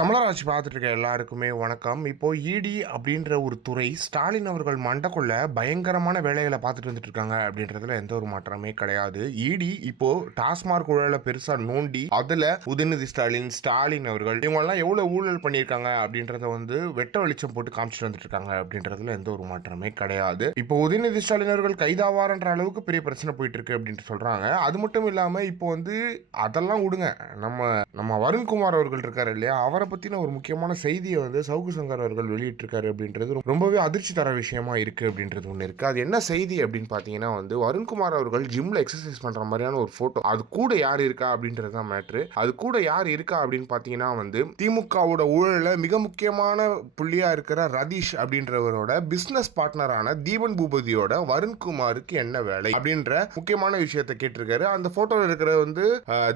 தமிழராட்சி பார்த்துட்டு இருக்க எல்லாருக்குமே வணக்கம். இப்போ இடி அப்படின்ற ஒரு துறை ஸ்டாலின் அவர்கள் மண்டக்குள்ள பயங்கரமான வேலைகளை பார்த்துட்டு வந்துட்டு இருக்காங்க அப்படின்றதுல எந்த ஒரு மாற்றமே கிடையாது. இடி இப்போ டாஸ்மார்க் ஊழல பெருசா நோண்டி அதுல உதயநிதி ஸ்டாலின் ஸ்டாலின் அவர்கள் இவங்க எல்லாம் எவ்வளவு ஊழல் பண்ணியிருக்காங்க அப்படின்றத வந்து வெட்ட வெளிச்சம் போட்டு காமிச்சிட்டு வந்துட்டு இருக்காங்க அப்படின்றதுல எந்த ஒரு மாற்றமே கிடையாது. இப்போ உதயநிதி ஸ்டாலின் அவர்கள் கைதாவாரன்ற அளவுக்கு பெரிய பிரச்சனை போயிட்டு இருக்கு அப்படின்ட்டு சொல்றாங்க. அது மட்டும் இல்லாம இப்போ வந்து அதெல்லாம் விடுங்க. நம்ம நம்ம வருண்குமார் அவர்கள் இருக்காரு இல்லையா? அவரை பற்றின ஒரு முக்கியமான செய்தியை வந்து சவுக்கு சங்கர் அவர்கள் வெளியிட்டிருக்காரு அப்படின்றது ரொம்பவே அதிர்ச்சி தர விஷயமா இருக்கு அப்படின்றது ஒன்று இருக்குது அது என்ன செய்தி அப்படின்னு பார்த்தீங்கன்னா வந்து வருண்குமார் அவர்கள் ஜிம்ல எக்ஸசைஸ் பண்ணுற மாதிரியான ஒரு ஃபோட்டோ அது கூட யார் இருக்கா அப்படின்றது தான் மேட்ரு அது கூட யார் இருக்கா அப்படின்னு பார்த்தீங்கன்னா வந்து திமுகவோட ஊழலில் மிக முக்கியமான புள்ளியாக இருக்கிற ரதீஷ் அப்படின்றவரோட பிஸ்னஸ் பார்ட்னரான தீபன் பூபதியோட வருண்குமாருக்கு என்ன வேலை அப்படின்ற முக்கியமான விஷயத்தை கேட்டிருக்காரு. அந்த ஃபோட்டோவில் இருக்கிற வந்து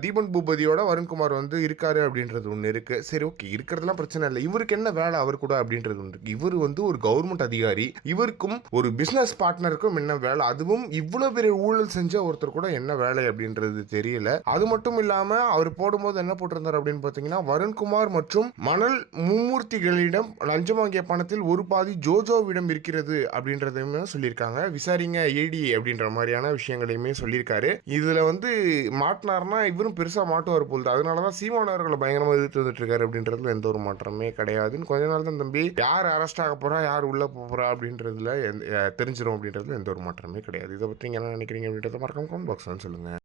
தீபன் பூபதியோட வருண்குமார் வந்து இருக்காரு அப்படின்றது ஒன்று இருக்கு. சரி ஓகே. இருக்கிறதுலாம் பிரச்சனை இல்லை. இவருக்கு என்ன வேலை அவர் கூட அப்படின்றது ஒன்று இருக்கு. இவர் வந்து ஒரு கவர்மெண்ட் அதிகாரி. இவருக்கும் ஒரு பிசினஸ் பார்ட்னருக்கும் என்ன வேலை? அதுவும் இவ்வளவு பெரிய ஊழல் செஞ்ச ஒருத்தர் கூட என்ன வேலை அப்படின்றது தெரியல. அது மட்டும் இல்லாம அவர் போடும்போது என்ன போட்டிருந்தார் அப்படின்னு பார்த்தீங்கன்னா வருண்குமார் மற்றும் மணல் மும்மூர்த்திகளிடம் லஞ்சம் வாங்கிய பணத்தில் ஒரு பாதி ஜோஜோவிடம் இருக்கிறது அப்படின்றதையுமே சொல்லியிருக்காங்க. விசாரிங்க ஏடி அப்படின்ற மாதிரியான விஷயங்களையுமே சொல்லியிருக்காரு. இதுல வந்து மாட்டினார்னா இவரும் பெருசா மாட்டுவார் போல் அதனாலதான் சீமானவர்களை பயங்கரமா எதிர்த்து வந்துட்டு இருக்காரு அப்படின்றதுல எந்த ஒரு மாற்றமே கிடையாதுன்னு கொஞ்ச நாள் தான் தம்பி யார் அரெஸ்ட் ஆக போறா யார் உள்ள போக போறா அப்படின்றதுல எந்த- அப்படின்றதுல எந்த ஒரு மாற்றமே கிடையாது. இதை பற்றி நீங்கள் என்ன நினைக்கிறீங்க அப்படின்றத மறக்காம கமெண்ட் பாக்ஸ் சொல்லுங்கள்